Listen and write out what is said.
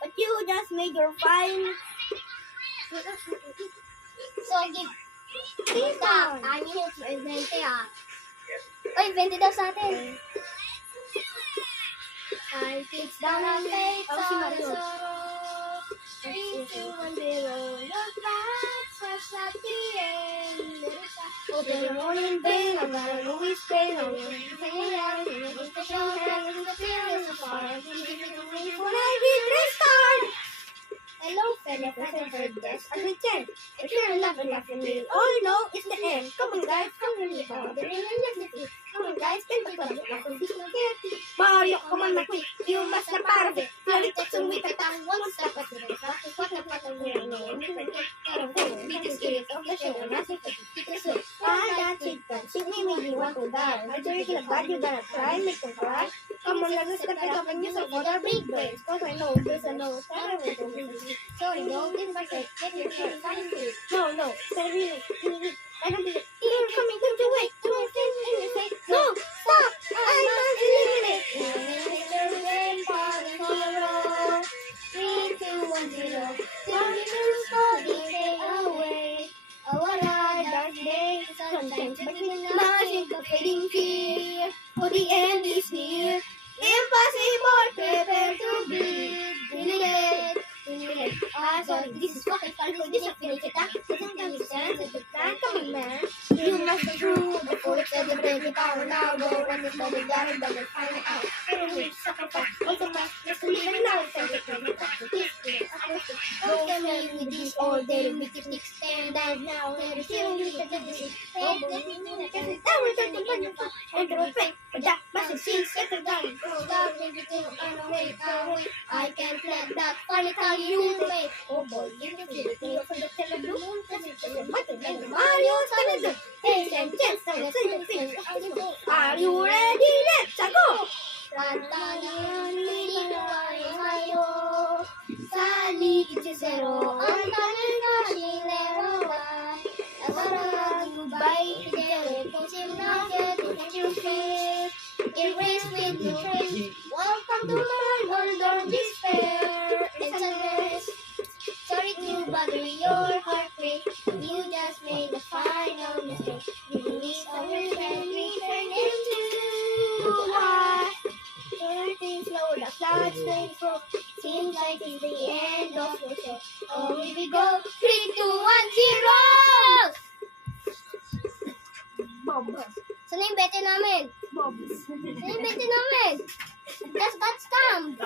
But you just made your fine. So, give. Tika, 5 minutes, 20 ah. Oy, 20 daw sa atin. I kids down our face, all the sorrow. 3, 2, 1, 0. Look back, just at the end. Open the morning veil, I'm gonna know it's pain. I'm gonna out, it's the show, and the feeling so far. When I read restart. Hello, fellow friends, I return. If you're laughing at me, all you know is the end. Come on, guys, come on, you know, the real necessity. Come on, guys, can we come back from this spaghetti? Mario, come on, McQueen, you must have part of it. Bloody text and we can time one step at the rate. What a weird name. Biggest idiot of the show, nothing but because of that's it, then. She made me want to die. I do it bad, you gonna try, make them cry. Come on, let's step it up and use up for their big brains. Cause I know there's a no, sorry, no, this is my case. Get your shirt, find it. No, sorry, I don't think it. You're coming, don't you wait. Don't think in your face. No, stop, I must eliminate. Eliminate for the tomorrow. 3, 2, 1, 0. Don't be too slowly, stay away. Oh, what a dark day. Sometimes between the magic of fading fear. For the end is near. Impossible, prepare to be deleted. So this is fucking fun. So this is finished attack. Sometimes you stand at the plan. Come on, man. You must be true before it's the breaking power. Now go and it's not down and then find it out. Anyway, sacrifice. Also, let's leave it now. Thank you for the practice. Don't me with this all day. We can extend that now. Never still need to do this. Hey, let me know that I will turn to fun. And to reflect. But that must seem settled down. Go down, everything on the way. I can't let that funny tell you away. Oh boy, you can feel it. For the television, Mario's gonna do. Hey, and chance, are you ready? Let's go! Sa ligid si Zero, ang tanong na silero ay Agaragubay, Dere, Posim na Get, Erase with no trace. Welcome to my world of despair. It's a mess. Sorry to bother your heartbreak. You just made the final mistake. Release our friend, we turn into what? Everything slow, the floods stay slow. Seems like it's the end of the show. Oh, here we go. 3, 2, 1, 0! Bob. Saan yung bete namin? Bob. Saan yung bete namin? That's stamp.